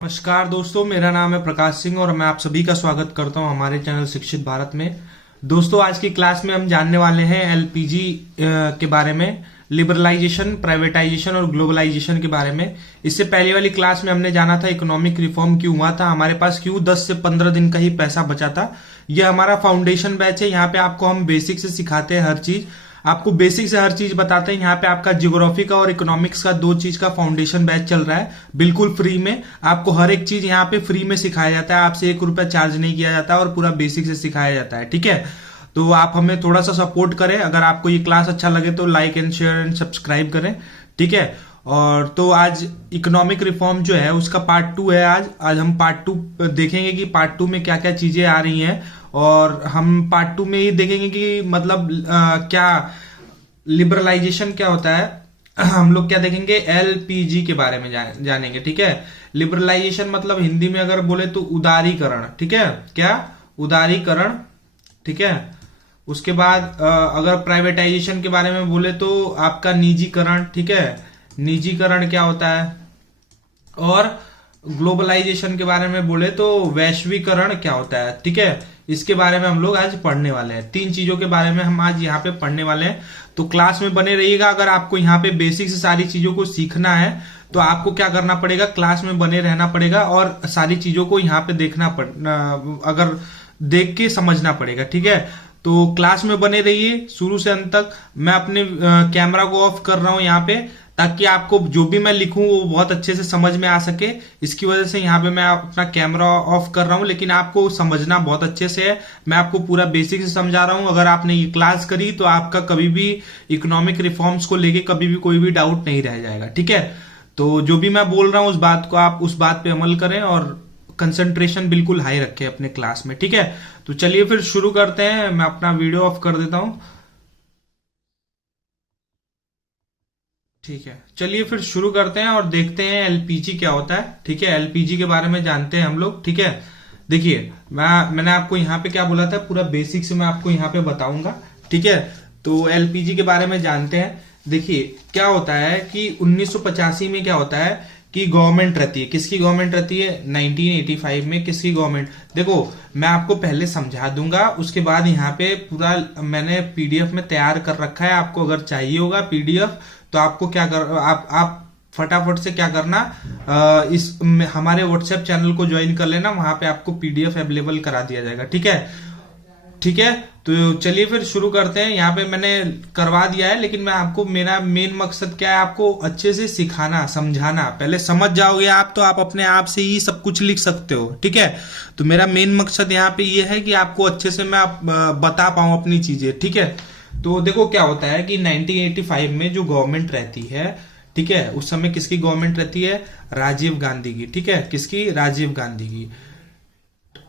नमस्कार दोस्तों, मेरा नाम है प्रकाश सिंह और मैं आप सभी का स्वागत करता हूं हमारे चैनल शिक्षित भारत में। दोस्तों, आज की क्लास में हम जानने वाले हैं एलपीजी के बारे में, लिबरलाइजेशन, प्राइवेटाइजेशन और ग्लोबलाइजेशन के बारे में। इससे पहले वाली क्लास में हमने जाना था इकोनॉमिक रिफॉर्म क्यों हुआ था, हमारे पास क्यों 10 से 15 दिन का ही पैसा बचा था। यह हमारा फाउंडेशन बैच है, यहाँ पे आपको हम बेसिक से सिखाते हैं हर चीज, आपको बेसिक से हर चीज बताते हैं। यहाँ पे आपका जियोग्राफी का और इकोनॉमिक्स का दो चीज का फाउंडेशन बैच चल रहा है, बिल्कुल फ्री में। आपको हर एक चीज यहाँ पे फ्री में सिखाया जाता है, आपसे 1 रुपया चार्ज नहीं किया जाता और पूरा बेसिक से सिखाया जाता है, ठीक है। तो आप हमें थोड़ा सा सपोर्ट करें, अगर आपको ये क्लास अच्छा लगे तो like and share and subscribe करें, ठीक है। और तो आज इकोनॉमिक रिफॉर्म जो है उसका पार्ट 2 है। आज हम पार्ट 2 देखेंगे कि पार्ट 2 में क्या क्या चीजें आ रही हैं, और हम पार्ट 2 में ये देखेंगे कि मतलब क्या लिबरलाइजेशन क्या होता है। हम लोग क्या देखेंगे, एलपीजी के बारे में जानेंगे, ठीक है। लिबरलाइजेशन मतलब हिंदी में अगर बोले तो उदारीकरण, ठीक है। क्या? उदारीकरण, ठीक है। उसके बाद अगर प्राइवेटाइजेशन के बारे में बोले तो आपका निजीकरण, ठीक है। निजीकरण क्या होता है। और ग्लोबलाइजेशन के बारे में बोले तो वैश्वीकरण क्या होता है, ठीक है। इसके बारे में हम लोग आज पढ़ने वाले हैं। 3 चीजों के बारे में हम आज यहाँ पे पढ़ने वाले हैं, तो क्लास में बने रहिएगा। अगर आपको यहाँ पे बेसिक से सारी चीजों को सीखना है तो आपको क्या करना पड़ेगा, क्लास में बने रहना पड़ेगा और सारी चीजों को यहाँ पे अगर देख के समझना पड़ेगा, ठीक है। तो क्लास में बने रहिए शुरू से अंत तक। मैं अपने कैमरा को ऑफ कर रहा हूँ यहाँ पे, ताकि आपको जो भी मैं लिखूं वो बहुत अच्छे से समझ में आ सके। इसकी वजह से यहाँ पे मैं अपना कैमरा ऑफ कर रहा हूँ, लेकिन आपको समझना बहुत अच्छे से है। मैं आपको पूरा बेसिक से समझा रहा हूँ। अगर आपने ये क्लास करी तो आपका कभी भी इकोनॉमिक रिफॉर्म्स को लेके कभी भी कोई भी डाउट नहीं रह जाएगा, ठीक है। तो जो भी मैं बोल रहा हूँ उस बात को आप उस बात पे अमल करें और कंसंट्रेशन बिल्कुल हाई रखें अपने क्लास में, ठीक है। तो चलिए फिर शुरू करते हैं। मैं अपना वीडियो ऑफ कर देता हूँ, ठीक है। चलिए फिर शुरू करते हैं और देखते हैं एलपीजी क्या होता है, ठीक है। एलपीजी के बारे में जानते हैं हम लोग, ठीक है। देखिए, मैंने आपको यहाँ पे क्या बोला था, पूरा बेसिक से मैं आपको यहाँ पे बताऊंगा, ठीक है। तो एलपीजी के बारे में जानते हैं। देखिए क्या होता है कि 1985 में क्या होता है कि गवर्नमेंट रहती है। किसकी गवर्नमेंट रहती है? 1985 में किसकी गवर्नमेंट? देखो, मैं आपको पहले समझा दूंगा, उसके बाद यहाँ पे पूरा मैंने पीडीएफ में तैयार कर रखा है। आपको अगर चाहिए होगा पीडीएफ तो आपको क्या कर आप फटाफट से क्या करना, हमारे व्हाट्सएप चैनल को ज्वाइन कर लेना, वहां पे आपको पीडीएफ अवेलेबल करा दिया जाएगा, ठीक है। ठीक है, तो चलिए फिर शुरू करते हैं। यहाँ पे मैंने करवा दिया है, लेकिन मैं आपको, मेरा मेन मकसद क्या है, आपको अच्छे से सिखाना, समझाना। पहले समझ जाओगे आप तो आप अपने आप से ही सब कुछ लिख सकते हो, ठीक है। तो मेरा मेन मकसद यहाँ पे ये है कि आपको अच्छे से मैं बता पाऊं अपनी चीजें, ठीक है। तो देखो क्या होता है कि 1985 में जो गवर्नमेंट रहती है, ठीक है, उस समय किसकी गवर्नमेंट रहती है? राजीव गांधी की, ठीक है। किसकी? राजीव गांधी की।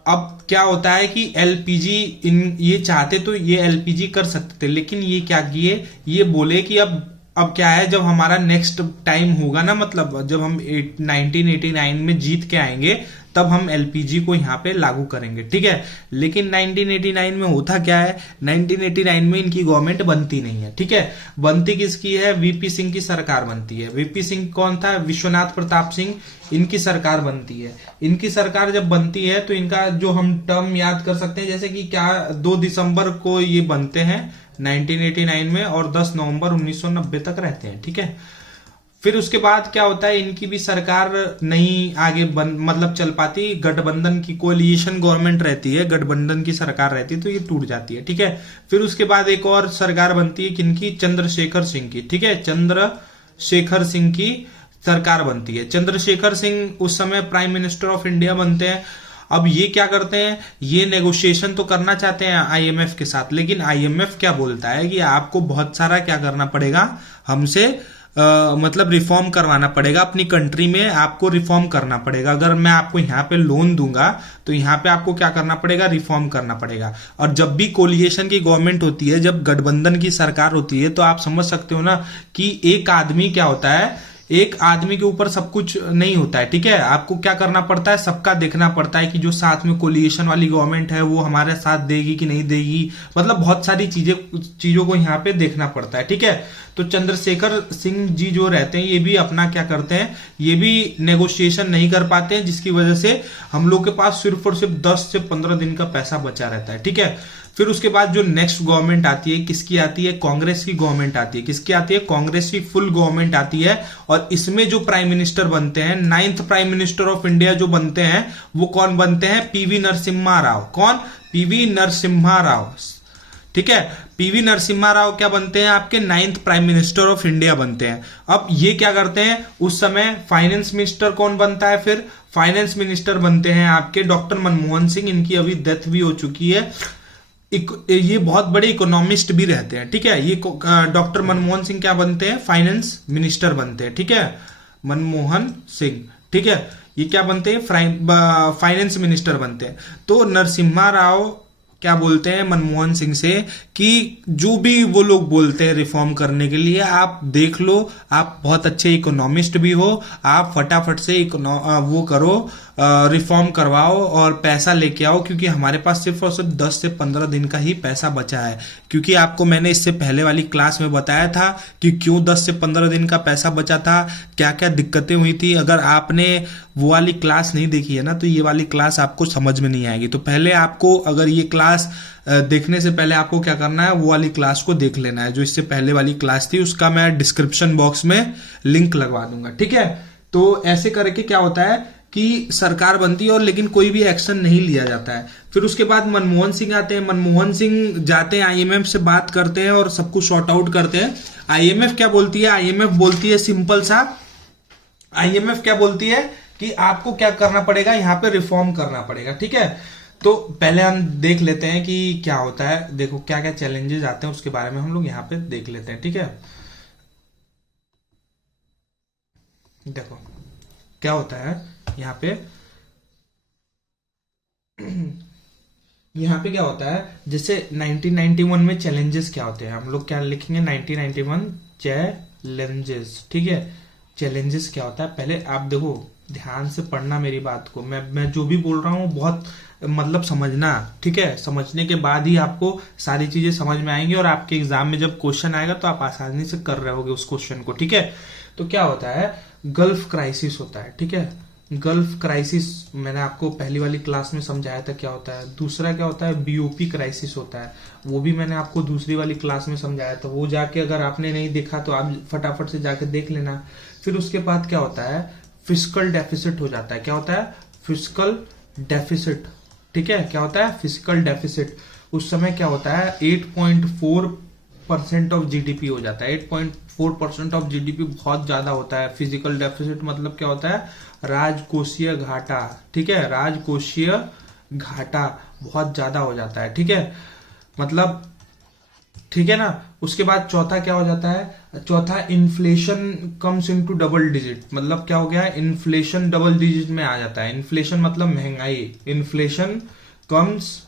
अब क्या होता है कि एलपीजी, ये चाहते तो ये एलपीजी कर सकते थे, लेकिन ये क्या किए, ये बोले कि अब क्या है, जब हमारा नेक्स्ट टाइम होगा ना, मतलब जब हम 1989 में जीत के आएंगे तब हम एलपीजी को यहाँ पे लागू करेंगे, ठीक है। लेकिन 1989 में होता क्या है, 1989 में इनकी गवर्नमेंट बनती नहीं है, ठीक है। बनती किसकी है? वीपी सिंह की सरकार बनती है। वीपी सिंह कौन था? विश्वनाथ प्रताप सिंह, इनकी सरकार बनती है। इनकी सरकार जब बनती है तो इनका जो हम टर्म याद कर सकते हैं, जैसे कि क्या 2 दिसंबर को ये बनते हैं 1989 में और 10 नवंबर 1990 तक रहते हैं, ठीक है। फिर उसके बाद क्या होता है, इनकी भी सरकार नहीं आगे मतलब चल पाती। गठबंधन की कोलिएशन गवर्नमेंट रहती है, गठबंधन की सरकार रहती है, तो ये टूट जाती है, ठीक है। फिर उसके बाद एक और सरकार बनती है, किनकी? चंद्रशेखर सिंह की, ठीक है। चंद्रशेखर सिंह की सरकार बनती है। चंद्रशेखर सिंह उस समय प्राइम मिनिस्टर ऑफ इंडिया बनते हैं। अब ये क्या करते हैं, ये नेगोशिएशन तो करना चाहते हैं आईएमएफ के साथ, लेकिन आईएमएफ क्या बोलता है कि आपको बहुत सारा क्या करना पड़ेगा, हमसे मतलब रिफॉर्म करवाना पड़ेगा, अपनी कंट्री में आपको रिफॉर्म करना पड़ेगा। अगर मैं आपको यहाँ पे लोन दूंगा तो यहाँ पे आपको क्या करना पड़ेगा, रिफॉर्म करना पड़ेगा। और जब भी कोलिएशन की गवर्नमेंट होती है, जब गठबंधन की सरकार होती है, तो आप समझ सकते हो ना कि एक आदमी क्या होता है, एक आदमी के ऊपर सब कुछ नहीं होता है, ठीक है। आपको क्या करना पड़ता है, सबका देखना पड़ता है कि जो साथ में कोलिएशन वाली गवर्नमेंट है वो हमारे साथ देगी कि नहीं देगी, मतलब बहुत सारी चीजों को यहाँ पे देखना पड़ता है, ठीक है। तो चंद्रशेखर सिंह जी जो रहते हैं ये भी अपना क्या करते हैं, ये भी नेगोशिएशन नहीं कर पाते हैं, जिसकी वजह से हम लोग के पास सिर्फ और सिर्फ 10 से 15 दिन का पैसा बचा रहता है, ठीक है। फिर उसके बाद जो नेक्स्ट गवर्नमेंट आती है, किसकी आती है, कांग्रेस की गवर्नमेंट आती है। किसकी आती है, कांग्रेस की फुल गवर्नमेंट आती है। और इसमें जो प्राइम मिनिस्टर बनते हैं, 9th prime minister of India जो बनते हैं, वो कौन बनते हैं, पीवी नरसिम्हा राव। कौन, पीवी नरसिम्हा राव, ठीक है। पीवी नरसिम्हा राव क्या बनते हैं, आपके 9th prime minister of India बनते हैं। अब ये क्या करते हैं, उस समय फाइनेंस मिनिस्टर कौन बनता है, फिर फाइनेंस मिनिस्टर बनते हैं आपके डॉक्टर मनमोहन सिंह। इनकी अभी डेथ भी हो चुकी है। ये बहुत बड़े इकोनॉमिस्ट भी रहते हैं, ठीक है। ये डॉक्टर मनमोहन सिंह क्या बनते हैं, फाइनेंस मिनिस्टर बनते हैं, ठीक है। मनमोहन सिंह, ठीक है, ये क्या बनते हैं, फाइनेंस मिनिस्टर बनते हैं। तो नरसिम्हा राव क्या बोलते हैं मनमोहन सिंह से कि जो भी वो लोग बोलते हैं रिफॉर्म करने के लिए, आप देख लो, आप बहुत अच्छे इकोनॉमिस्ट भी हो, आप फटाफट से वो करो, रिफॉर्म करवाओ और पैसा लेके आओ, क्योंकि हमारे पास सिर्फ और सिर्फ 10 से 15 दिन का ही पैसा बचा है। क्योंकि आपको मैंने इससे पहले वाली क्लास में बताया था कि क्यों 10 से 15 दिन का पैसा बचा था, क्या क्या दिक्कतें हुई थी। अगर आपने वो वाली क्लास नहीं देखी है ना, तो ये वाली क्लास आपको समझ में नहीं आएगी। तो पहले आपको, अगर ये क्लास देखने से पहले आपको क्या करना है, वो वाली क्लास को देख लेना है। जो इससे पहले वाली क्लास थी उसका मैं डिस्क्रिप्शन बॉक्स में लिंक लगवा दूंगा, ठीक है। तो ऐसे करके क्या होता है कि सरकार बनती है और लेकिन कोई भी एक्शन नहीं लिया जाता है। फिर उसके बाद मनमोहन सिंह आते हैं। मनमोहन सिंह जाते हैं आईएमएफ से बात करते हैं और सब कुछ सॉर्ट आउट करते हैं। आईएमएफ क्या बोलती है, आईएमएफ बोलती है सिंपल सा, आईएमएफ क्या बोलती है कि आपको क्या करना पड़ेगा, यहाँ पे रिफॉर्म करना पड़ेगा, ठीक है। तो पहले हम देख लेते हैं कि क्या होता है, देखो क्या क्या चैलेंजेस आते हैं उसके बारे में हम लोग यहाँ पे देख लेते हैं, ठीक है। देखो क्या होता है यहाँ पे, यहाँ पे क्या होता है, जैसे 1991 में चैलेंजेस क्या होते हैं, हम लोग क्या लिखेंगे 1991 चैलेंजेस, ठीक है। चैलेंजेस क्या होता है, पहले आप देखो ध्यान से पढ़ना मेरी बात को, मैं जो भी बोल रहा हूँ बहुत मतलब समझना, ठीक है। समझने के बाद ही आपको सारी चीजें समझ में आएंगी और आपके एग्जाम में जब क्वेश्चन आएगा तो आप आसानी से कर रहे होगे उस क्वेश्चन को, ठीक है। तो क्या होता है, गल्फ क्राइसिस होता है, ठीक है। गल्फ क्राइसिस मैंने आपको पहली वाली क्लास में समझाया था क्या होता है। दूसरा क्या होता है, बीओपी क्राइसिस होता है, वो भी मैंने आपको दूसरी वाली क्लास में समझाया था। वो जाके अगर आपने नहीं देखा तो आप फटाफट से जाके देख लेना। फिर उसके बाद क्या होता है, फिस्कल डेफिसिट हो जाता है। क्या होता है, फिस्कल डेफिसिट, ठीक है। क्या होता है, फिस्कल डेफिसिट। उस समय क्या होता है, 8.4% ऑफ जीडीपी हो जाता है। 8.4% ऑफ जीडीपी बहुत ज्यादा होता है। फिजिकल डेफिसिट मतलब क्या होता है, राजकोषीय घाटा, ठीक है। राजकोषीय घाटा बहुत ज्यादा हो जाता है, ठीक है, मतलब ठीक है ना। उसके बाद चौथा क्या हो जाता है, चौथा inflation comes into double digit, मतलब क्या हो गया है, इन्फ्लेशन डबल डिजिट में आ जाता है। इन्फ्लेशन मतलब महंगाई, inflation comes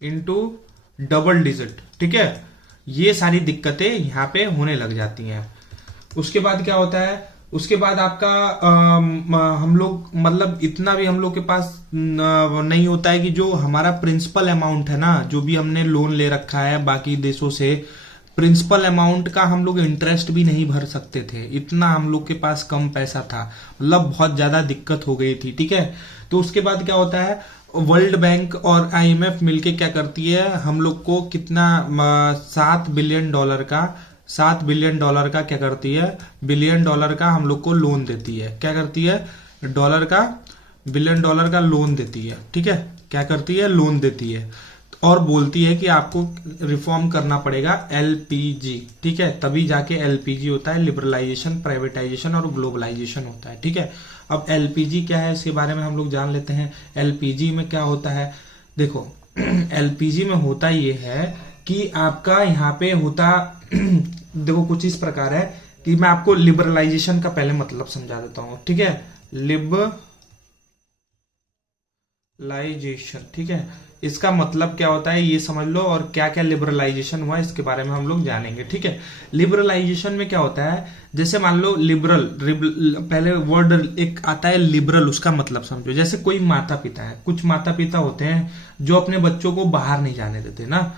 into double digit, ठीक है। ये सारी दिक्कतें यहां पे होने लग जाती हैं। उसके बाद क्या होता है, उसके बाद आपका हम लोग मतलब इतना भी हम लोग के पास नहीं होता है कि जो हमारा प्रिंसिपल अमाउंट है ना, जो भी हमने लोन ले रखा है बाकी देशों से, प्रिंसिपल अमाउंट का हम लोग इंटरेस्ट भी नहीं भर सकते थे, इतना हम लोग के पास कम पैसा था, मतलब बहुत ज्यादा दिक्कत हो गई थी, ठीक है। तो उसके बाद क्या होता है, वर्ल्ड बैंक और आईएमएफ मिलके क्या करती है, हम लोग को कितना $7 बिलियन का क्या करती है, बिलियन डॉलर का हम लोग को लोन देती है। क्या करती है, डॉलर का बिलियन डॉलर का लोन देती है, ठीक है। क्या करती है, लोन देती है और बोलती है कि आपको रिफॉर्म करना पड़ेगा एलपीजी, ठीक है। तभी जाके एलपीजी होता है, लिबरलाइजेशन, प्राइवेटाइजेशन और ग्लोबलाइजेशन होता है, ठीक है। अब एलपीजी क्या है इसके बारे में हम लोग जान लेते हैं। एलपीजी में क्या होता है, देखो एलपीजी में होता ये है कि आपका यहाँ पे होता देखो कुछ इस प्रकार है कि मैं आपको लिबरलाइजेशन का पहले मतलब समझा देता हूं, ठीक है। लिबरलाइजेशन, ठीक है, इसका मतलब क्या होता है ये समझ लो, और क्या क्या लिबरलाइजेशन हुआ इसके बारे में हम लोग जानेंगे। ठीक है, लिबरलाइजेशन में क्या होता है, जैसे मान लो लिबरल, पहले वर्ड एक आता है लिबरल, उसका मतलब समझो। जैसे कोई माता पिता है, कुछ माता पिता होते हैं जो अपने बच्चों को बाहर नहीं जाने देते ना।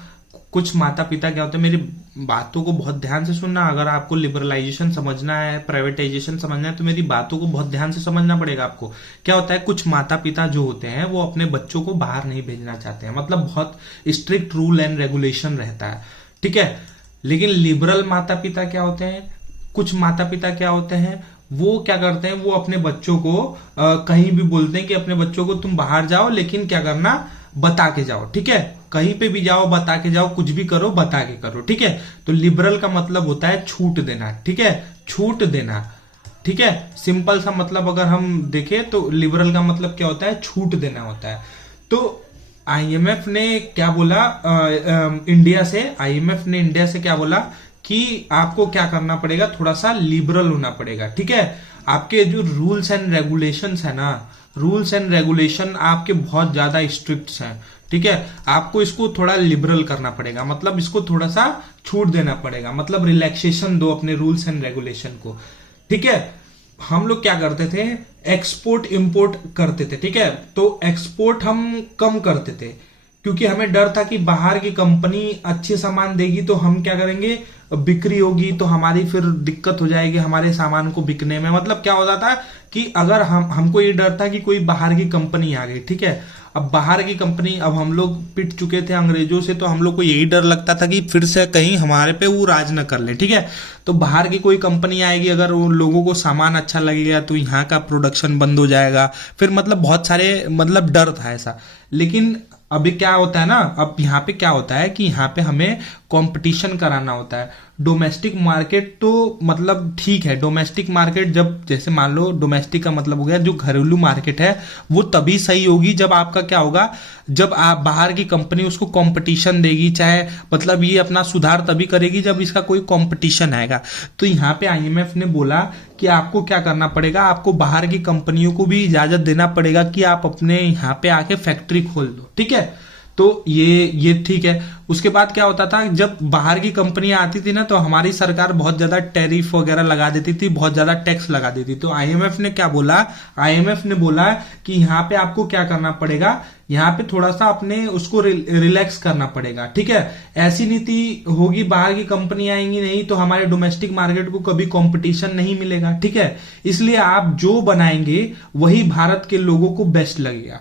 कुछ माता पिता क्या होते हैं, मेरी बातों को बहुत ध्यान से सुनना, अगर आपको लिबरलाइजेशन समझना है, प्राइवेटाइजेशन समझना है, तो मेरी बातों को बहुत ध्यान से समझना पड़ेगा आपको। क्या होता है, कुछ माता पिता जो होते हैं वो अपने बच्चों को बाहर नहीं भेजना चाहते हैं, मतलब बहुत स्ट्रिक्ट रूल एंड रेगुलेशन रहता है। ठीक है, लेकिन लिबरल माता पिता क्या होते हैं, कुछ माता पिता क्या होते हैं, वो क्या करते हैं, वो अपने बच्चों को कहीं भी बोलते हैं कि अपने बच्चों को तुम बाहर जाओ, लेकिन क्या करना, बता के जाओ। ठीक है, कहीं पे भी जाओ बता के जाओ, कुछ भी करो बता के करो। ठीक है, तो लिबरल का मतलब होता है छूट देना। ठीक है, छूट देना। ठीक है, सिंपल सा मतलब अगर हम देखें तो लिबरल का मतलब क्या होता है, छूट देना होता है। तो आईएमएफ ने क्या बोला, इंडिया से, आईएमएफ ने इंडिया से क्या बोला कि आपको क्या करना पड़ेगा, थोड़ा सा लिबरल होना पड़ेगा। ठीक है, आपके जो रूल्स एंड रेगुलेशंस है ना, रूल्स एंड रेगुलेशन आपके बहुत ज्यादा स्ट्रिक्ट हैं। ठीक है, आपको इसको थोड़ा लिबरल करना पड़ेगा, मतलब इसको थोड़ा सा छूट देना पड़ेगा, मतलब रिलैक्सेशन दो अपने रूल्स एंड रेगुलेशन को। ठीक है, हम लोग क्या करते थे, एक्सपोर्ट इंपोर्ट करते थे। ठीक है, तो एक्सपोर्ट हम कम करते थे क्योंकि हमें डर था कि बाहर की कंपनी अच्छे सामान देगी तो हम क्या करेंगे, बिक्री होगी तो हमारी फिर दिक्कत हो जाएगी हमारे सामान को बिकने में। मतलब क्या हो जाता कि अगर हमको ये डर था कि कोई बाहर की कंपनी आ गई। ठीक है, अब बाहर की कंपनी, अब हम लोग पिट चुके थे अंग्रेजों से, तो हम लोग को यही डर लगता था कि फिर से कहीं हमारे पे वो राज न कर ले। ठीक है, तो बाहर की कोई कंपनी आएगी, अगर उन लोगों को सामान अच्छा लगेगा तो यहाँ का प्रोडक्शन बंद हो जाएगा, फिर मतलब बहुत सारे मतलब डर था ऐसा। लेकिन अभी क्या होता है ना, अब यहाँ पे क्या होता है कि यहाँ पे हमें कंपटीशन कराना होता है। डोमेस्टिक मार्केट तो मतलब ठीक है, डोमेस्टिक मार्केट जब, जैसे मान लो डोमेस्टिक का मतलब हो गया जो घरेलू मार्केट है, वो तभी सही होगी जब आपका क्या होगा, जब आप बाहर की कंपनी उसको कंपटीशन देगी, चाहे मतलब ये अपना सुधार तभी करेगी जब इसका कोई कंपटीशन आएगा। तो यहाँ पे आईएमएफ ने बोला कि आपको क्या करना पड़ेगा, आपको बाहर की कंपनियों को भी इजाजत देना पड़ेगा कि आप अपने यहाँ पे आके फैक्ट्री खोल दो। ठीक है, तो ये ठीक है। उसके बाद क्या होता था, जब बाहर की कंपनियां आती थी ना, तो हमारी सरकार बहुत ज्यादा टैरिफ वगैरह लगा देती थी, बहुत ज्यादा टैक्स लगा देती। तो आईएमएफ ने क्या बोला, आईएमएफ ने बोला कि यहाँ पे आपको क्या करना पड़ेगा, यहाँ पे थोड़ा सा अपने उसको रिलैक्स करना पड़ेगा। ठीक है, ऐसी नीति होगी, बाहर की कंपनी आएंगी नहीं तो हमारे डोमेस्टिक मार्केट को कभी कंपटीशन नहीं मिलेगा। ठीक है, इसलिए आप जो बनाएंगे वही भारत के लोगों को बेस्ट लगेगा।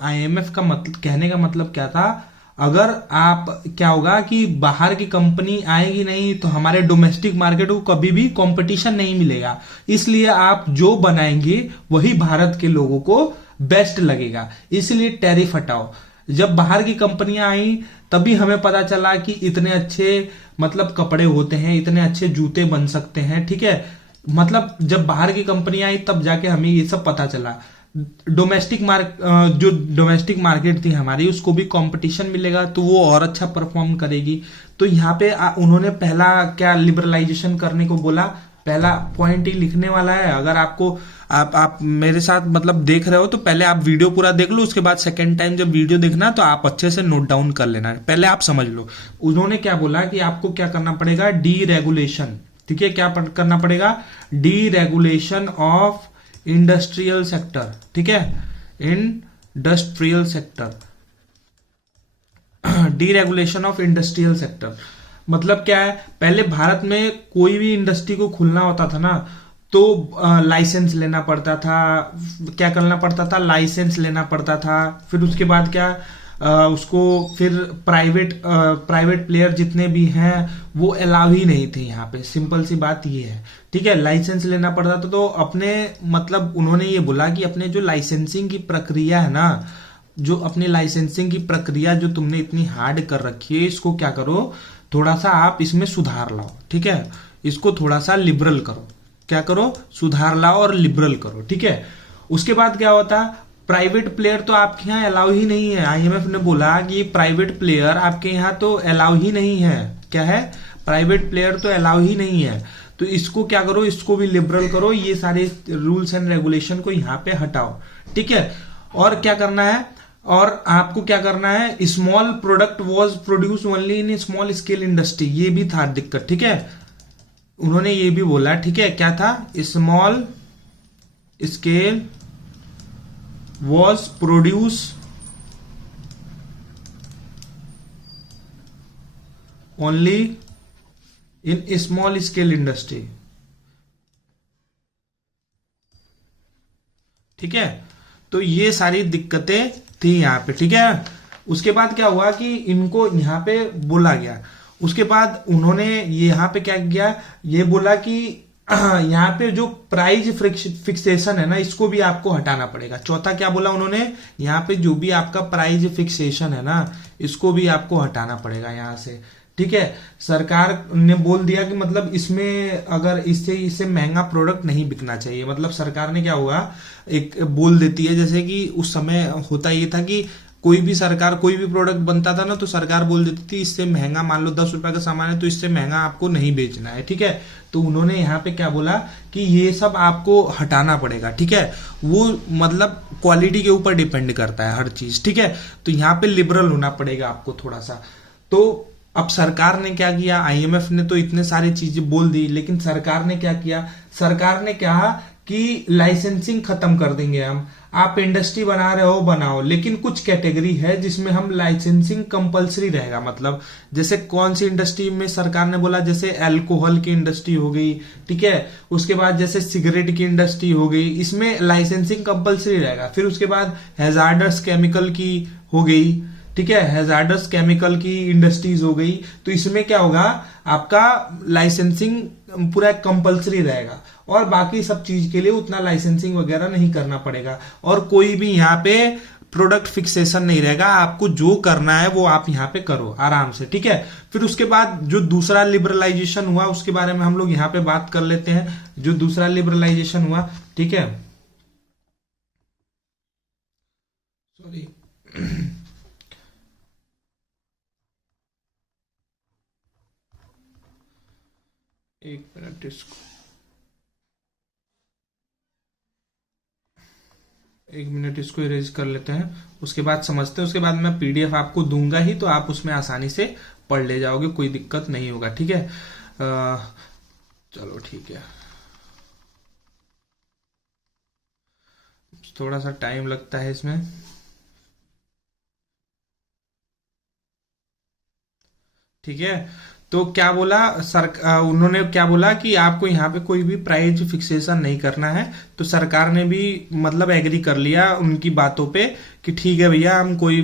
आईएमएफ का मतलब, कहने का मतलब क्या था, अगर आप क्या होगा कि बाहर की कंपनी आएगी नहीं तो हमारे डोमेस्टिक मार्केट को कभी भी कंपटीशन नहीं मिलेगा, इसलिए आप जो बनाएंगे वही भारत के लोगों को बेस्ट लगेगा, इसलिए टैरिफ हटाओ। जब बाहर की कंपनियां आई तभी हमें पता चला कि इतने अच्छे मतलब कपड़े होते हैं, इतने अच्छे जूते बन सकते हैं। ठीक है, मतलब जब बाहर की कंपनियां आई तब जाके हमें ये सब पता चला। जो डोमेस्टिक मार्केट थी हमारी, उसको भी कंपटीशन मिलेगा तो वो और अच्छा परफॉर्म करेगी। तो यहाँ पे उन्होंने पहला क्या लिबरलाइजेशन करने को बोला, पहला पॉइंट ही लिखने वाला है। अगर आपको आप मेरे साथ मतलब देख रहे हो तो पहले आप वीडियो पूरा देख लो, उसके बाद सेकेंड टाइम जब वीडियो देखना तो आप अच्छे से नोट डाउन कर लेना, पहले आप समझ लो। उन्होंने क्या बोला कि आपको क्या करना पड़ेगा, डी रेगुलेशन। ठीक है, क्या करना पड़ेगा, D regulation of industrial sector. ठीक है, industrial sector, deregulation of industrial sector मतलब क्या है, पहले भारत में कोई भी इंडस्ट्री को खुलना होता था ना तो लाइसेंस लेना पड़ता था, क्या करना पड़ता था, लाइसेंस लेना पड़ता था। फिर उसके बाद क्या, उसको फिर प्राइवेट प्लेयर जितने भी हैं वो अलाउ ही नहीं थे यहाँ पे, सिंपल सी बात ये है। ठीक है, लाइसेंस लेना पड़ता था। तो अपने मतलब उन्होंने ये बोला कि अपने जो लाइसेंसिंग की प्रक्रिया है ना, जो अपनी लाइसेंसिंग की प्रक्रिया जो तुमने इतनी हार्ड कर रखी है, इसको क्या करो, थोड़ा सा आप इसमें सुधार लाओ। ठीक है, इसको थोड़ा सा लिबरल करो, क्या करो, सुधार लाओ और लिबरल करो। ठीक है, उसके बाद क्या होता, प्राइवेट प्लेयर तो आपके यहाँ अलाउ ही नहीं है। आईएमएफ ने बोला कि प्राइवेट प्लेयर आपके यहाँ तो अलाउ ही नहीं है। क्या है, प्राइवेट प्लेयर तो अलाउ ही नहीं है। तो इसको क्या करो, इसको भी लिबरल करो, ये सारे रूल्स एंड रेगुलेशन को यहाँ पे हटाओ। ठीक है, और क्या करना है, और आपको क्या करना है, small product was produce only in small scale industry, ये भी था दिक्कत, ठीक है। उन्होंने ये भी बोला, ठीक है, क्या था, small scale was produce only in small scale industry, ठीक है। तो ये सारी दिक्कतें थी यहाँ पे, ठीक है। उसके बाद क्या हुआ कि इनको यहाँ पे बोला गया, उसके बाद उन्होंने यहाँ पे क्या किया, ये बोला कि यहाँ पे जो प्राइस फिक्सेशन है ना, इसको भी आपको हटाना पड़ेगा। चौथा क्या बोला उन्होंने, यहाँ पे जो भी आपका प्राइस फिक्सेशन है ना, इसको भी आपको हटाना पड़ेगा यहाँ से, ठीक है। सरकार ने बोल दिया कि मतलब इसमें अगर इससे महंगा प्रोडक्ट नहीं बिकना चाहिए, मतलब सरकार ने क्या हुआ, एक बोल देती है, जैसे कि उस समय होता ये था कि कोई भी सरकार कोई भी प्रोडक्ट बनता था ना, तो सरकार बोल देती थी इससे महंगा, मान लो 10 रुपए का सामान है तो इससे महंगा आपको नहीं बेचना है, ठीक है। तो उन्होंने यहाँ पे क्या बोला कि ये सब आपको हटाना पड़ेगा, ठीक है। वो मतलब क्वालिटी के ऊपर डिपेंड करता है हर चीज, ठीक है। तो यहाँ पे लिबरल होना पड़ेगा आपको थोड़ा सा। तो अब सरकार ने क्या किया, आईएमएफ ने तो इतने सारी चीजें बोल दी, लेकिन सरकार ने क्या किया, सरकार ने कहा कि लाइसेंसिंग खत्म कर देंगे हम, आप इंडस्ट्री बना रहे हो बनाओ, लेकिन कुछ कैटेगरी है जिसमें हम लाइसेंसिंग कंपलसरी रहेगा। मतलब जैसे कौन सी इंडस्ट्री में सरकार ने बोला, जैसे अल्कोहल की इंडस्ट्री हो गई, ठीक है। उसके बाद जैसे सिगरेट की इंडस्ट्री हो गई, इसमें लाइसेंसिंग कंपलसरी रहेगा। फिर उसके बाद हैजार्डस केमिकल की हो गई, ठीक है, हैजार्डस केमिकल की इंडस्ट्रीज हो गई, तो इसमें क्या होगा, आपका लाइसेंसिंग पूरा कंपलसरी रहेगा, और बाकी सब चीज के लिए उतना लाइसेंसिंग वगैरह नहीं करना पड़ेगा, और कोई भी यहाँ पे प्रोडक्ट फिक्सेशन नहीं रहेगा। आपको जो करना है वो आप यहाँ पे करो आराम से, ठीक है। फिर उसके बाद जो दूसरा लिबरलाइजेशन हुआ, उसके बारे में हम लोग यहाँ पे बात कर लेते हैं। जो दूसरा लिबरलाइजेशन हुआ, ठीक है, सॉरी एक मिनट, इसको एक मिनट इसको इरेज कर लेते हैं, उसके बाद समझते हैं। उसके बाद मैं पीडीएफ आपको दूंगा ही, तो आप उसमें आसानी से पढ़ ले जाओगे, कोई दिक्कत नहीं होगा, ठीक है। चलो ठीक है, थोड़ा सा टाइम लगता है इसमें, ठीक है। तो क्या बोला उन्होंने क्या बोला कि आपको यहाँ पे कोई भी प्राइस फिक्सेशन नहीं करना है। तो सरकार ने भी मतलब एग्री कर लिया उनकी बातों पे कि ठीक है भैया, हम कोई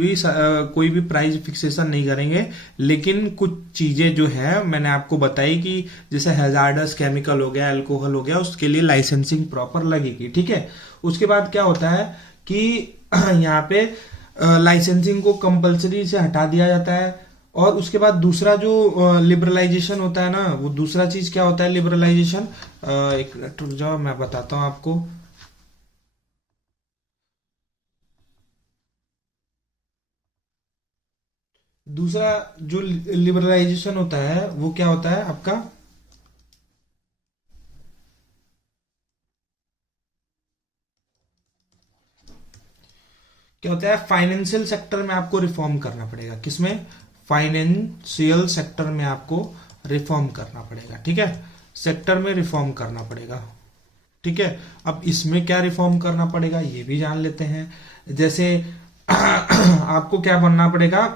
भी प्राइस फिक्सेशन नहीं करेंगे, लेकिन कुछ चीजें जो है मैंने आपको बताई कि जैसे हैजार्डस केमिकल हो गया, अल्कोहल हो गया, उसके लिए लाइसेंसिंग प्रॉपर लगेगी, ठीक है। उसके बाद क्या होता है कि यहाँ पे लाइसेंसिंग को कंपलसरी से हटा दिया जाता है। और उसके बाद दूसरा जो लिबरलाइजेशन होता है ना, वो दूसरा चीज क्या होता है लिबरलाइजेशन, एक मिनट रुक जाओ, मैं बताता हूं आपको। दूसरा जो लिबरलाइजेशन होता है वो क्या होता है आपका, क्या होता है, फाइनेंशियल सेक्टर में आपको रिफॉर्म करना पड़ेगा। किसमें, फाइनेंशियल सेक्टर में आपको रिफॉर्म करना पड़ेगा, ठीक है। सेक्टर में रिफॉर्म करना पड़ेगा, ठीक है। अब इसमें क्या रिफॉर्म करना पड़ेगा ये भी जान लेते हैं। जैसे आपको क्या बनना पड़ेगा,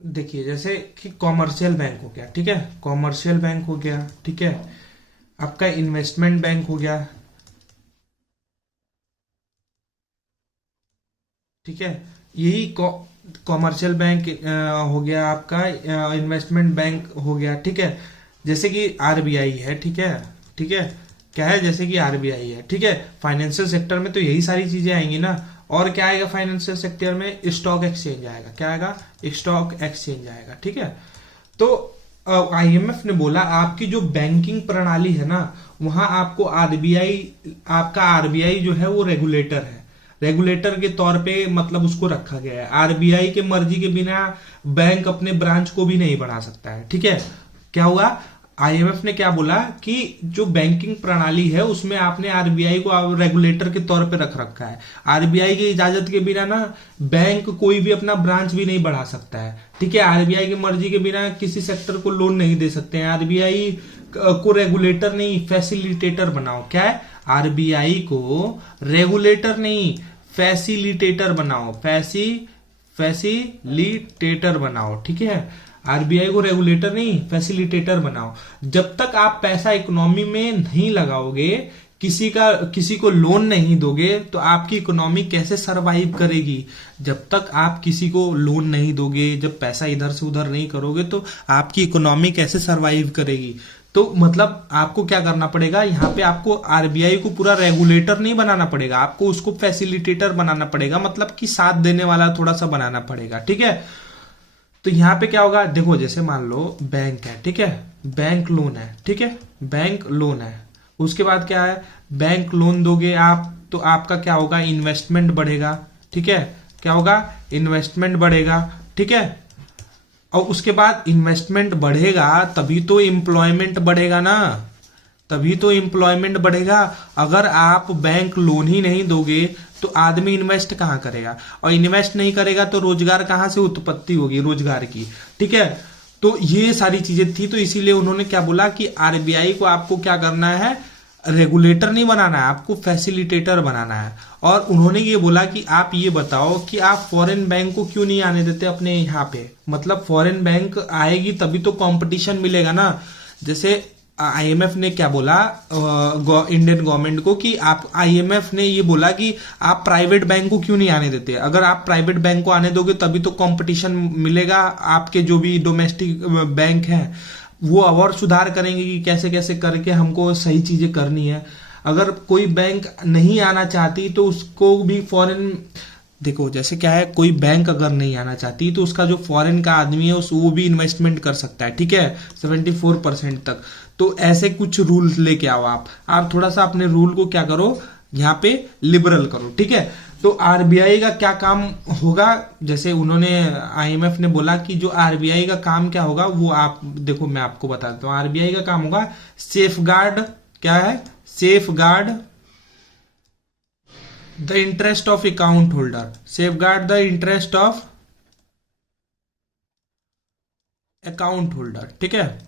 देखिए जैसे कि कॉमर्शियल बैंक हो गया, ठीक है, कॉमर्शियल बैंक हो गया, ठीक है। आपका इन्वेस्टमेंट बैंक हो गया, ठीक है। यही कॉमर्शियल बैंक हो गया, आपका इन्वेस्टमेंट बैंक हो गया, ठीक है। जैसे कि आरबीआई है, ठीक है, ठीक है, क्या है, जैसे कि आरबीआई है, ठीक है। फाइनेंशियल सेक्टर में तो यही सारी चीजें आएंगी ना। और क्या आएगा फाइनेंशियल सेक्टर में, स्टॉक एक्सचेंज आएगा, क्या आएगा, स्टॉक एक्सचेंज आएगा, ठीक है। तो आईएमएफ ने बोला आपकी जो बैंकिंग प्रणाली है ना, वहां आपको आरबीआई, आपका आरबीआई जो है वो रेगुलेटर है, रेगुलेटर के तौर पे मतलब उसको रखा गया है। आरबीआई के मर्जी के बिना बैंक अपने ब्रांच को भी नहीं बढ़ा सकता है, ठीक है। क्या हुआ, आईएमएफ ने क्या बोला कि जो बैंकिंग प्रणाली है उसमें आपने आरबीआई को रेगुलेटर के तौर पे रख रखा है। आरबीआई की इजाजत के बिना ना बैंक कोई भी अपना ब्रांच भी नहीं बढ़ा सकता है, ठीक है। आरबीआई की मर्जी के बिना किसी सेक्टर को लोन नहीं दे सकते हैं। आरबीआई को रेगुलेटर नहीं फैसिलिटेटर बनाओ। क्या है? आरबीआई को रेगुलेटर नहीं फैसिलिटेटर बनाओ, फैसिलिटेटर बनाओ, ठीक है। आरबीआई को रेगुलेटर नहीं फैसिलिटेटर बनाओ। जब तक आप पैसा इकोनॉमी में नहीं लगाओगे, किसी को लोन नहीं दोगे, तो आपकी इकोनॉमी कैसे सरवाइव करेगी? जब तक आप किसी को लोन नहीं दोगे, जब पैसा इधर से उधर नहीं करोगे, तो आपकी इकोनॉमी कैसे सरवाइव करेगी? तो मतलब आपको क्या करना पड़ेगा, यहाँ पे आपको आरबीआई को पूरा रेगुलेटर नहीं बनाना पड़ेगा, आपको उसको फैसिलिटेटर बनाना पड़ेगा, मतलब कि साथ देने वाला थोड़ा सा बनाना पड़ेगा, ठीक है। तो यहाँ पे क्या होगा, देखो जैसे मान लो बैंक है, ठीक है, बैंक लोन है, ठीक है, बैंक लोन है। उसके बाद क्या है, बैंक लोन दोगे आप तो आपका क्या होगा, इन्वेस्टमेंट बढ़ेगा, ठीक है। क्या होगा? इन्वेस्टमेंट बढ़ेगा, ठीक है। और उसके बाद इन्वेस्टमेंट बढ़ेगा तभी तो एम्प्लॉयमेंट बढ़ेगा ना, तभी तो एम्प्लॉयमेंट बढ़ेगा। अगर आप बैंक लोन ही नहीं दोगे तो आदमी इन्वेस्ट कहाँ करेगा, और इन्वेस्ट नहीं करेगा तो रोजगार कहाँ से उत्पत्ति होगी रोजगार की, ठीक है। तो ये सारी चीजें थी, तो इसीलिए उन्होंने क्या बोला कि आरबीआई को आपको क्या करना है, रेगुलेटर नहीं बनाना है, आपको फैसिलिटेटर बनाना है। और उन्होंने ये बोला कि आप ये बताओ कि आप फॉरेन बैंक को क्यों नहीं आने देते अपने यहाँ पे, मतलब फॉरेन बैंक आएगी तभी तो कंपटीशन मिलेगा ना। जैसे आईएमएफ ने क्या बोला इंडियन गवर्नमेंट को कि आप, आईएमएफ ने ये बोला कि आप प्राइवेट बैंक को क्यों नहीं आने देते, अगर आप प्राइवेट बैंक को आने दोगे तभी तो कंपटीशन मिलेगा, आपके जो भी डोमेस्टिक बैंक हैं वो और सुधार करेंगे कि कैसे कैसे करके हमको सही चीजें करनी है। अगर कोई बैंक नहीं आना चाहती तो उसको भी फॉरेन, देखो जैसे क्या है, कोई बैंक अगर नहीं आना चाहती तो उसका जो फॉरेन का आदमी है वो भी इन्वेस्टमेंट कर सकता है, ठीक है, 74% तक। तो ऐसे कुछ रूल लेके आओ आप थोड़ा सा अपने रूल को क्या करो, यहाँ पे लिबरल करो, ठीक है। तो आरबीआई का क्या काम होगा, जैसे उन्होंने आईएमएफ ने बोला कि जो आरबीआई का काम क्या होगा वो आप देखो, मैं आपको बता देता हूँ। आरबीआई का काम होगा सेफ गार्ड, क्या है, safe guard the interest of account holder, safe guard the interest of account holder, ठीक है।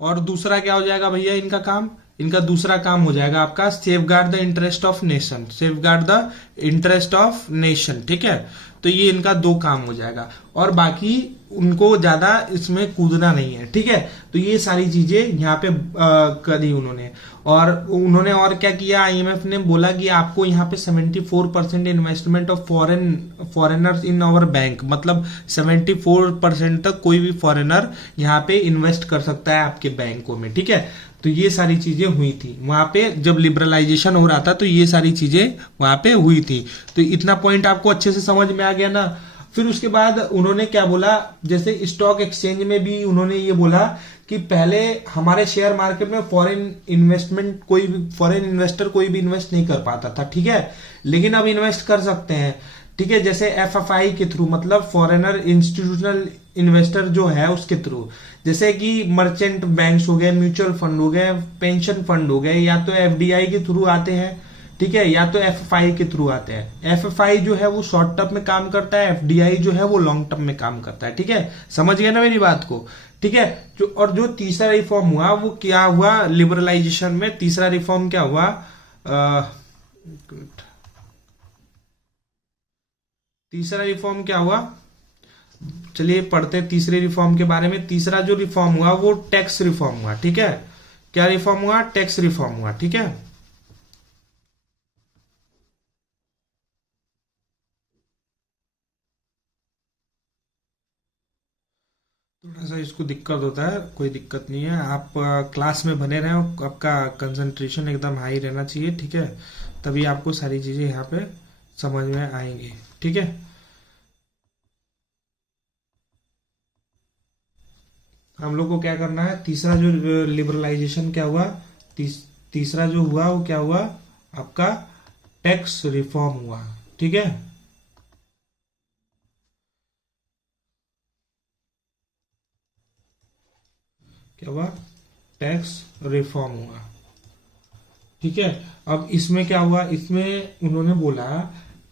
और दूसरा क्या हो जाएगा भैया इनका काम, इनका दूसरा काम हो जाएगा आपका safe guard the interest of nation, safe guard the interest of nation, ठीक है। तो ये इनका दो काम हो जाएगा, और बाकी उनको ज्यादा इसमें कूदना नहीं है, ठीक है। तो ये सारी चीजें यहाँ पे करी उन्होंने। और उन्होंने और क्या किया, आईएमएफ ने बोला कि आपको यहाँ पे 74% investment of foreigners in our bank, मतलब 74% तक कोई भी फॉरेनर यहाँ पे इन्वेस्ट कर सकता है आपके बैंकों में, ठीक है। तो ये सारी चीजें हुई थी वहां पे, जब लिबरलाइजेशन हो रहा था तो ये सारी चीजें वहां पे हुई थी। तो इतना पॉइंट आपको अच्छे से समझ में आ गया ना। फिर उसके बाद उन्होंने क्या बोला, जैसे स्टॉक एक्सचेंज में भी उन्होंने ये बोला कि पहले हमारे शेयर मार्केट में फॉरेन इन्वेस्टर कोई भी इन्वेस्ट नहीं कर पाता था, ठीक है, लेकिन अब इन्वेस्ट कर सकते हैं, ठीक है। जैसे एफएफआई के थ्रू, मतलब फॉरेनर इंस्टीट्यूशनल इन्वेस्टर जो है उसके थ्रू, जैसे कि मर्चेंट बैंक्स हो गए, म्यूचुअल फंड हो गए, पेंशन फंड हो गए, या तो एफडीआई के थ्रू आते हैं, ठीक है, या तो एफएफआई के थ्रू आते हैं। एफएफआई जो है वो शॉर्ट टर्म में काम करता है, एफडीआई जो है वो लॉन्ग टर्म में काम करता है, ठीक है। समझ गए ना मेरी बात को, ठीक है। जो तीसरा रिफॉर्म हुआ वो क्या हुआ, लिबरलाइजेशन में तीसरा रिफॉर्म क्या हुआ, तीसरा रिफॉर्म क्या हुआ, चलिए पढ़ते हैं तीसरे रिफॉर्म के बारे में। तीसरा जो रिफॉर्म हुआ वो टैक्स रिफॉर्म हुआ, ठीक है। क्या रिफॉर्म हुआ, टैक्स रिफॉर्म हुआ, ठीक है। थोड़ा सा इसको दिक्कत होता है, कोई दिक्कत नहीं है, आप क्लास में बने रहे, आपका कंसंट्रेशन एकदम हाई रहना चाहिए, ठीक है, तभी आपको सारी चीजें यहाँ पे समझ में आएंगी, ठीक है। हम लोग को क्या करना है, तीसरा जो लिबरलाइजेशन क्या हुआ, तीसरा जो हुआ वो क्या हुआ आपका, टैक्स रिफॉर्म हुआ, ठीक है। क्या हुआ, टैक्स रिफॉर्म हुआ। ठीक है, अब इसमें क्या हुआ, इसमें उन्होंने बोला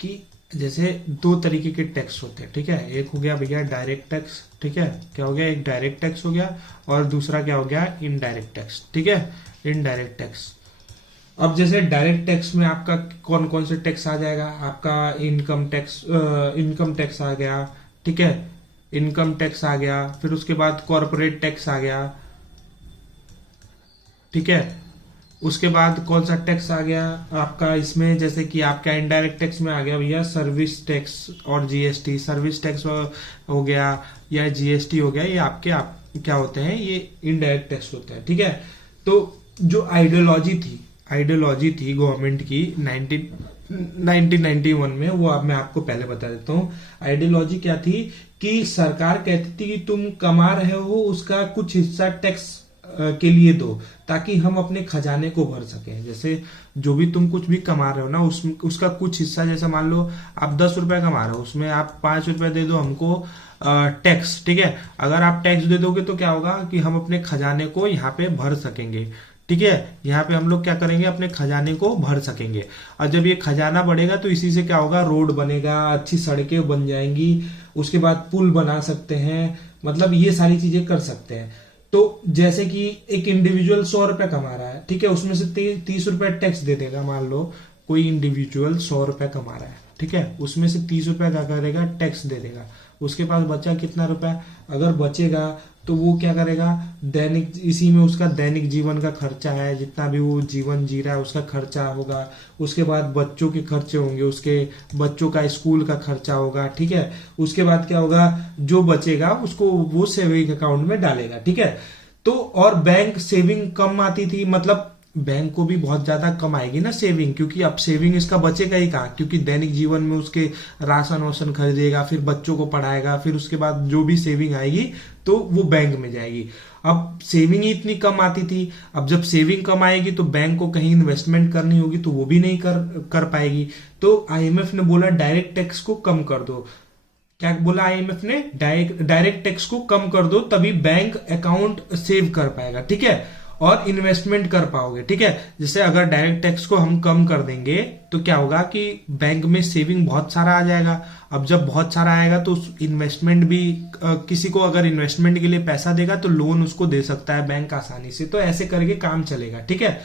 कि जैसे दो तरीके के टैक्स होते हैं। ठीक है, एक हो गया भैया डायरेक्ट टैक्स। ठीक है, क्या हो गया, एक डायरेक्ट टैक्स हो गया और दूसरा क्या हो गया, इनडायरेक्ट टैक्स। ठीक है, इनडायरेक्ट टैक्स। अब जैसे डायरेक्ट टैक्स में आपका कौन कौन से टैक्स आ जाएगा, आपका इनकम टैक्स आ गया। ठीक है, इनकम टैक्स आ गया, फिर उसके बाद कॉरपोरेट टैक्स आ गया। ठीक है, उसके बाद कौन सा टैक्स आ गया आपका इसमें, जैसे कि आपका इनडायरेक्ट टैक्स में आ गया भैया सर्विस टैक्स और जीएसटी। सर्विस टैक्स हो गया या जीएसटी हो गया, ये आपके क्या होते हैं, ये इनडायरेक्ट टैक्स होते हैं। ठीक है, तो जो आइडियोलॉजी थी गवर्नमेंट की 1991 में, वो अब मैं आपको पहले बता देता हूँ। आइडियोलॉजी क्या थी कि सरकार कहती थी कि तुम कमा रहे हो उसका कुछ हिस्सा टैक्स के लिए दो, ताकि हम अपने खजाने को भर सकें। जैसे जो भी तुम कुछ भी कमा रहे हो ना, उसका कुछ हिस्सा, जैसे मान लो आप 10 रुपए कमा रहे हो, उसमें आप 5 रुपए दे दो हमको टैक्स। ठीक है, अगर आप टैक्स दे दोगे तो क्या होगा कि हम अपने खजाने को यहाँ पे भर सकेंगे। ठीक है, यहाँ पे हम लोग क्या करेंगे, अपने खजाने को भर सकेंगे। और जब ये खजाना बढ़ेगा तो इसी से क्या होगा, रोड बनेगा, अच्छी सड़कें बन जाएंगी, उसके बाद पुल बना सकते हैं, मतलब ये सारी चीजें कर सकते हैं। तो जैसे कि एक इंडिविजुअल 100 रुपए कमा रहा है, ठीक है, उसमें से 30 रुपए टैक्स दे देगा। मान लो कोई इंडिविजुअल 100 रुपए कमा रहा है, ठीक है, उसमें से 30 रुपए क्या करेगा, टैक्स दे देगा। उसके पास बचा कितना रुपया, अगर बचेगा तो वो क्या करेगा, दैनिक, इसी में उसका दैनिक जीवन का खर्चा है, जितना भी वो जीवन जी रहा है उसका खर्चा होगा। उसके बाद बच्चों के खर्चे होंगे, उसके बच्चों का स्कूल का खर्चा होगा। ठीक है, उसके बाद क्या होगा, जो बचेगा उसको वो सेविंग अकाउंट में डालेगा। ठीक है, तो और बैंक सेविंग कम आती थी, मतलब बैंक को भी बहुत ज्यादा कम आएगी ना सेविंग, क्योंकि अब सेविंग इसका बचेगा ही कहाँ, क्योंकि दैनिक जीवन में उसके राशन वाशन खरीदेगा, फिर बच्चों को पढ़ाएगा, फिर उसके बाद जो भी सेविंग आएगी तो वो बैंक में जाएगी। अब सेविंग ही इतनी कम आती थी, अब जब सेविंग कम आएगी तो बैंक को कहीं इन्वेस्टमेंट करनी होगी तो वो भी नहीं कर पाएगी। तो आईएमएफ ने बोला डायरेक्ट टैक्स को कम कर दो। क्या बोला आईएमएफ ने, डायरेक्ट टैक्स को कम कर दो, तभी बैंक अकाउंट सेव कर पाएगा। ठीक है, और इन्वेस्टमेंट कर पाओगे। ठीक है, जैसे अगर डायरेक्ट टैक्स को हम कम कर देंगे तो क्या होगा कि बैंक में सेविंग बहुत सारा आ जाएगा। अब जब बहुत सारा आएगा तो इन्वेस्टमेंट भी, किसी को अगर इन्वेस्टमेंट के लिए पैसा देगा तो लोन उसको दे सकता है बैंक आसानी से। तो ऐसे करके काम चलेगा। ठीक है,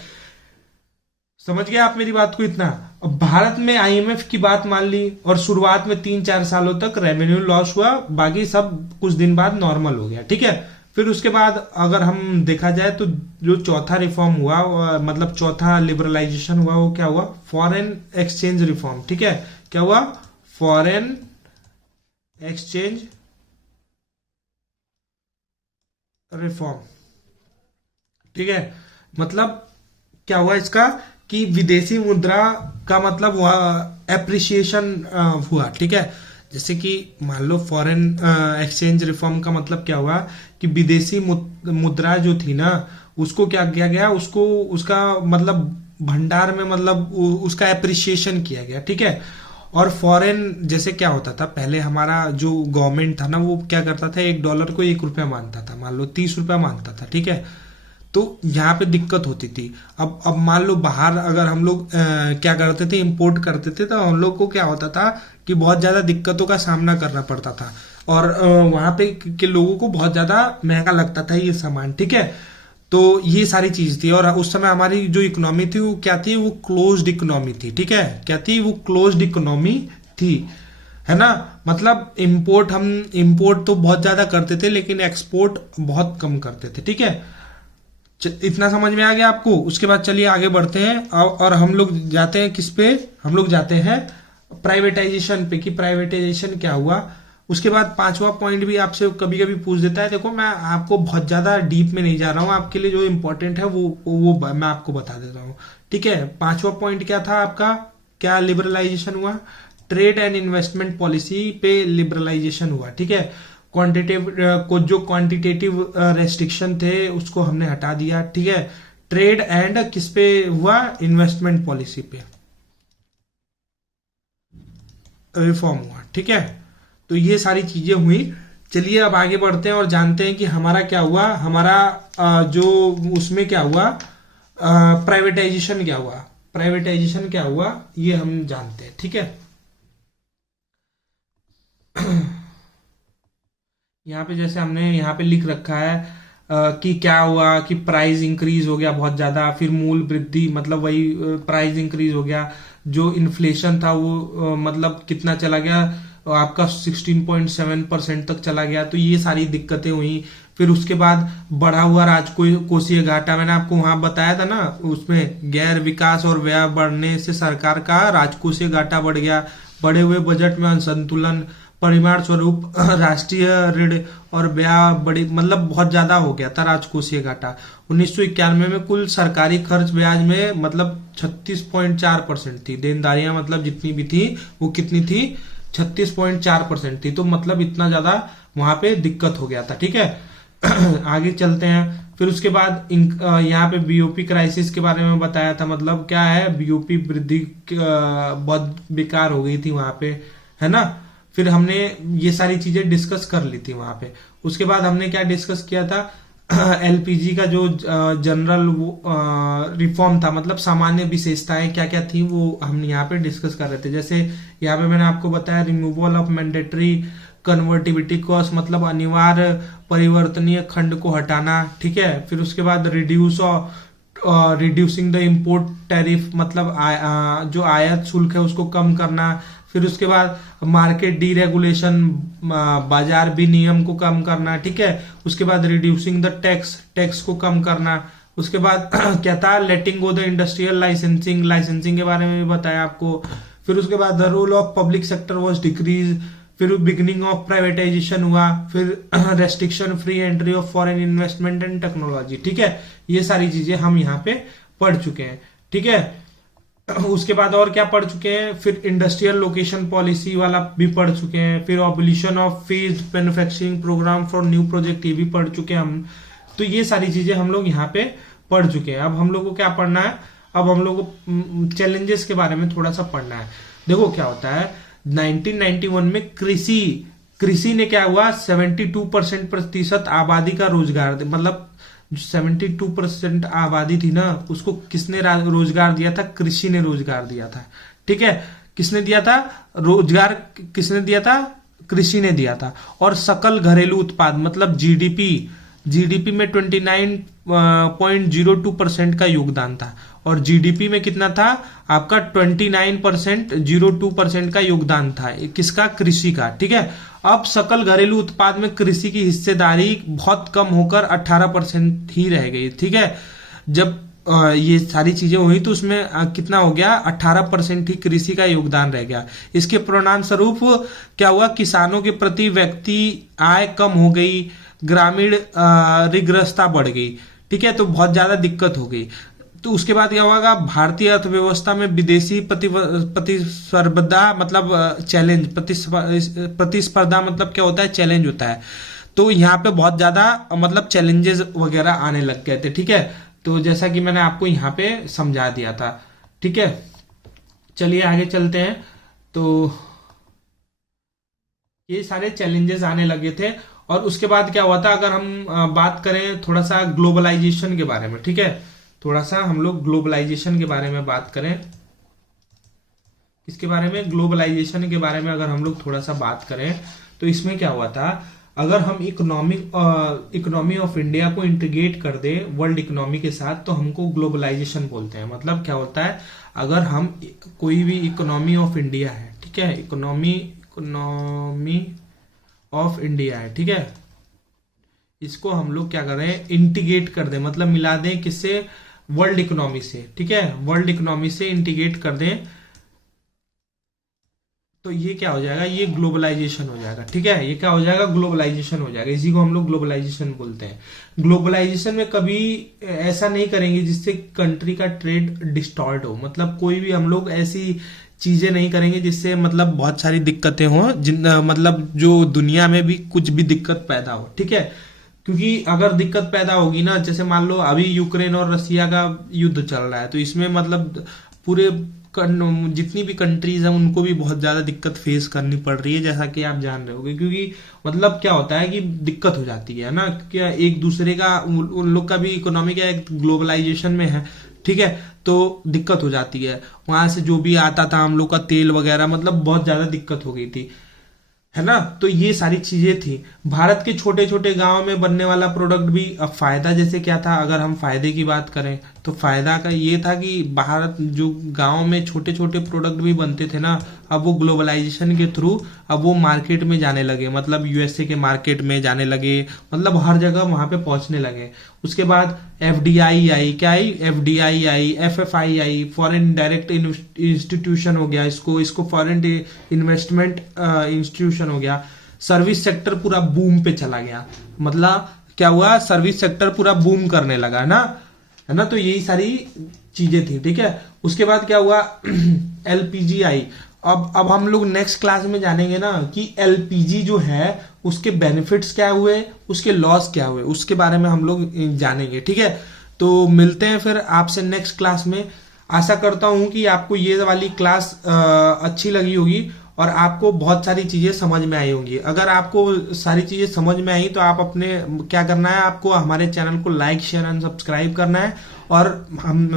समझ गए आप मेरी बात को इतना। अब भारत में आईएमएफ की बात मान ली और शुरुआत में 3-4 सालों तक रेवेन्यू लॉस हुआ, बाकी सब कुछ दिन बाद नॉर्मल हो गया। ठीक है, फिर उसके बाद अगर हम देखा जाए तो जो चौथा रिफॉर्म हुआ, मतलब चौथा लिबरलाइजेशन हुआ, वो क्या हुआ, फॉरेन एक्सचेंज रिफॉर्म। ठीक है, क्या हुआ, फॉरेन एक्सचेंज रिफॉर्म। ठीक है, मतलब क्या हुआ इसका कि विदेशी मुद्रा का मतलब हुआ एप्रिसिएशन हुआ। ठीक है, जैसे कि मान लो फॉरेन एक्सचेंज रिफॉर्म का मतलब क्या हुआ कि विदेशी मुद्रा जो थी ना, उसको क्या किया गया, उसको उसका मतलब भंडार में, मतलब उसका एप्रिसिएशन किया गया। ठीक है, और फॉरेन, जैसे क्या होता था पहले, हमारा जो गवर्नमेंट था ना वो क्या करता था, $1 को $1 मानता था, मान लो 30 रुपया मानता था। ठीक है, तो यहाँ पे दिक्कत होती थी। अब मान लो बाहर अगर हम लोग क्या करते थे, इंपोर्ट करते थे, तो हम लोग को क्या होता था कि बहुत ज्यादा दिक्कतों का सामना करना पड़ता था, और वहां पे के लोगों को बहुत ज्यादा महंगा लगता था ये सामान। ठीक है, तो ये सारी चीज थी, और उस समय हमारी जो इकोनॉमी थी वो क्या थी, वो क्लोज्ड इकोनॉमी थी। ठीक है, क्या थी, वो क्लोज्ड इकोनॉमी थी, है ना। मतलब हम इंपोर्ट तो बहुत ज्यादा करते थे लेकिन एक्सपोर्ट बहुत कम करते थे। ठीक है, इतना समझ में आ गया आपको। उसके बाद चलिए आगे बढ़ते हैं, और हम लोग जाते हैं किस पे, हम लोग जाते हैं प्राइवेटाइजेशन पे, कि प्राइवेटाइजेशन क्या हुआ। उसके बाद 5वां पॉइंट भी आपसे कभी कभी पूछ देता है। देखो मैं आपको बहुत ज्यादा डीप में नहीं जा रहा हूं, आपके लिए जो इंपॉर्टेंट है वो मैं आपको बता देता हूँ। ठीक है, 5वां पॉइंट क्या था आपका, क्या लिबरलाइजेशन हुआ, ट्रेड एंड इन्वेस्टमेंट पॉलिसी पे लिबरलाइजेशन हुआ। ठीक है, क्वांटिटेटिव रेस्ट्रिक्शन थे उसको हमने हटा दिया। ठीक है, ट्रेड एंड किस पे हुआ, इन्वेस्टमेंट पॉलिसी पे रिफॉर्म हुआ। ठीक है, तो ये सारी चीजें हुई चलिए अब आगे बढ़ते हैं और जानते हैं कि हमारा क्या हुआ, हमारा जो उसमें क्या हुआ, प्राइवेटाइजेशन क्या हुआ, प्राइवेटाइजेशन क्या हुआ ये हम जानते हैं। ठीक है, यहाँ पे जैसे हमने यहाँ पे लिख रखा है कि क्या हुआ कि प्राइस इंक्रीज हो गया बहुत ज्यादा, फिर मूल वृद्धि मतलब वही प्राइस इंक्रीज हो गया, जो इन्फ्लेशन था वो मतलब कितना चला गया आपका 16.7% तक चला गया। तो ये सारी दिक्कतें हुई। फिर उसके बाद बढ़ा हुआ राजकोषीय घाटा, मैंने आपको वहां बताया था ना, उसमें गैर विकास और व्यय बढ़ने से सरकार का राजकोषीय घाटा बढ़ गया, बढ़े हुए बजट में असंतुलन, परिमाण स्वरूप राष्ट्रीय ऋण और ब्याज बड़ी मतलब बहुत ज्यादा हो गया था राजकोषीय घाटा। 1991 में कुल सरकारी खर्च ब्याज में मतलब 36.4% थी, देनदारियां मतलब जितनी भी थी वो कितनी थी, 36.4% थी। तो मतलब इतना ज्यादा वहां पे दिक्कत हो गया था। ठीक है, आगे चलते हैं। फिर उसके बाद यहाँ पे बीओपी क्राइसिस के बारे में बताया था, मतलब क्या है बीओपी वृद्धि बहुत बेकार हो गई थी वहां पे, है ना। फिर हमने ये सारी चीजें डिस्कस कर ली थी वहां पे। उसके बाद हमने क्या डिस्कस किया था, एलपीजी का जो जनरल रिफॉर्म था, मतलब सामान्य विशेषताएं क्या क्या थी वो हम यहाँ पे डिस्कस कर रहे थे। जैसे यहाँ पे मैंने आपको बताया removal of mandatory convertibility cost, मतलब अनिवार्य परिवर्तनीय खंड को हटाना। ठीक है, फिर उसके बाद रिड्यूसिंग द इम्पोर्ट टैरिफ, मतलब जो आयात शुल्क है उसको कम करना। फिर उसके बाद मार्केट डीरेगुलेशन, बाजार विनियम को कम करना। ठीक है, उसके बाद रिड्यूसिंग द टैक्स को कम करना। उसके बाद क्या था, letting go the industrial licensing के बारे में भी बताया आपको। फिर उसके बाद the role of public sector was decrease, फिर बिगिनिंग ऑफ प्राइवेटाइजेशन हुआ, फिर restriction free entry of foreign investment and technology. ठीक है, ये सारी चीजें हम यहाँ पे पढ़ चुके हैं। ठीक है, उसके बाद और क्या पढ़ चुके हैं, फिर इंडस्ट्रियल लोकेशन पॉलिसी वाला भी पढ़ चुके हैं, फिर abolition of phased manufacturing programme for new project ये भी पढ़ चुके हैं हम। तो ये सारी चीजें हम लोग यहाँ पे पढ़ चुके हैं। अब हम लोग को क्या पढ़ना है, अब हम लोग को चैलेंजेस के बारे में थोड़ा सा पढ़ना है। देखो क्या होता है, 1991 में कृषि ने क्या हुआ, 72% आबादी का रोजगार, मतलब जो 72% आबादी थी ना उसको किसने रोजगार दिया था, कृषि ने रोजगार दिया था। ठीक है, किसने दिया था रोजगार, किसने दिया था, कृषि ने दिया था। और सकल घरेलू उत्पाद मतलब जीडीपी में 29.02% का योगदान था, और जीडीपी में कितना था आपका 29.02% का योगदान था, किसका, कृषि का। ठीक है, अब सकल घरेलू उत्पाद में कृषि की हिस्सेदारी बहुत कम होकर 18% ही रह गई। ठीक है, जब ये सारी चीजें हुई तो उसमें कितना हो गया, 18% ही कृषि का योगदान रह गया। इसके परिणाम स्वरूप क्या हुआ, किसानों के प्रति व्यक्ति आय कम हो गई, ग्रामीण ऋग्रस्तता बढ़ गई। ठीक है, तो बहुत ज्यादा दिक्कत हो गई। तो उसके बाद क्या होगा, भारतीय अर्थव्यवस्था में विदेशी प्रतिस्पर्धा मतलब चैलेंज, प्रतिस्पर्धा मतलब क्या होता है, चैलेंज होता है। तो यहाँ पे बहुत ज्यादा मतलब चैलेंजेस वगैरह आने लग गए थे। ठीक है, तो जैसा कि मैंने आपको यहाँ पे समझा दिया था। ठीक है, चलिए आगे चलते हैं। तो ये सारे चैलेंजेस आने लगे थे। और उसके बाद क्या हुआ था, अगर हम बात करें थोड़ा सा ग्लोबलाइजेशन के बारे में, ठीक है, थोड़ा सा हम लोग ग्लोबलाइजेशन के बारे में बात करें। इसके बारे में, ग्लोबलाइजेशन के बारे में अगर हम लोग थोड़ा सा बात करें तो इसमें क्या हुआ था, अगर हम इकोनॉमी ऑफ इंडिया को इंटीग्रेट कर दे वर्ल्ड इकोनॉमी के साथ तो हमको ग्लोबलाइजेशन बोलते हैं। मतलब क्या होता है, अगर हम कोई भी इकोनॉमी ऑफ इंडिया है, ठीक है, इकोनॉमी ऑफ इंडिया है, ठीक है, इसको हम लोग क्या कर रहे हैं, इंटीग्रेट कर दें, मतलब मिला दें किससे, वर्ल्ड इकोनॉमी से। ठीक है, वर्ल्ड इकोनॉमी से इंटीग्रेट कर दें तो ये क्या हो जाएगा, ये ग्लोबलाइजेशन हो जाएगा। ठीक है, ये क्या हो जाएगा, ग्लोबलाइजेशन हो जाएगा। इसी को हम लोग ग्लोबलाइजेशन बोलते हैं। ग्लोबलाइजेशन में कभी ऐसा नहीं करेंगे जिससे कंट्री का ट्रेड डिस्टॉर्ट हो, मतलब कोई भी हम लोग ऐसी चीजें नहीं करेंगे जिससे मतलब बहुत सारी दिक्कतें हो, मतलब जो दुनिया में भी कुछ भी दिक्कत पैदा हो। ठीक है, क्योंकि अगर दिक्कत पैदा होगी ना, जैसे मान लो अभी यूक्रेन और रसिया का युद्ध चल रहा है, तो इसमें मतलब पूरे जितनी भी कंट्रीज हैं उनको भी बहुत ज्यादा दिक्कत फेस करनी पड़ रही है, जैसा कि आप जान रहे होगे। क्योंकि मतलब क्या होता है कि दिक्कत हो जाती है ना, क्या एक दूसरे का उन लोग का भी इकोनॉमी क्या ग्लोबलाइजेशन में है, ठीक है, तो दिक्कत हो जाती है। वहां से जो भी आता था हम लोग का तेल वगैरह, मतलब बहुत ज्यादा दिक्कत हो गई थी, है ना। तो ये सारी चीजें थी। भारत के छोटे छोटे गांव में बनने वाला प्रोडक्ट भी, अब फायदा जैसे क्या था, अगर हम फायदे की बात करें तो फायदा का ये था कि भारत जो गांव में छोटे छोटे प्रोडक्ट भी बनते थे ना, अब वो ग्लोबलाइजेशन के थ्रू अब वो मार्केट में जाने लगे, मतलब यूएसए के मार्केट में जाने लगे, मतलब हर जगह वहां पे पहुंचने लगे। उसके बाद एफडीआई आई, क्या आई, एफडीआई आई, एफएफआई आई, फॉरेन डायरेक्ट इंस्टीट्यूशन हो गया, इसको फॉरेन इन्वेस्टमेंट इंस्टीट्यूशन हो गया। सर्विस सेक्टर पूरा बूम पे चला गया, मतलब क्या हुआ, सर्विस सेक्टर पूरा बूम करने लगा ना, है ना। तो यही सारी चीजें थी, ठीक है। उसके बाद क्या हुआ, एलपीजी आई। अब हम लोग नेक्स्ट क्लास में जानेंगे ना कि एलपीजी जो है उसके बेनिफिट्स क्या हुए, उसके लॉस क्या हुए, उसके बारे में हम लोग जानेंगे, ठीक है। तो मिलते हैं फिर आपसे नेक्स्ट क्लास में। आशा करता हूं कि आपको ये वाली क्लास अच्छी लगी होगी और आपको बहुत सारी चीजें समझ में आई होंगी। अगर आपको सारी चीजें समझ में आई तो आप अपने क्या करना है, आपको हमारे चैनल को लाइक शेयर एंड सब्सक्राइब करना है और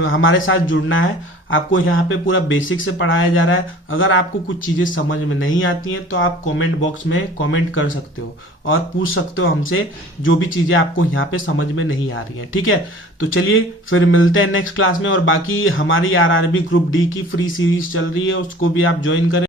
हमारे साथ जुड़ना है। आपको यहाँ पे पूरा बेसिक से पढ़ाया जा रहा है। अगर आपको कुछ चीजें समझ में नहीं आती हैं तो आप कमेंट बॉक्स में कमेंट कर सकते हो और पूछ सकते हो हमसे जो भी चीजें आपको यहाँ पे समझ में नहीं आ रही हैं, ठीक है। तो चलिए फिर मिलते हैं नेक्स्ट क्लास में। और बाकी हमारी आरआरबी ग्रुप डी की फ्री सीरीज चल रही है, उसको भी आप ज्वाइन करें।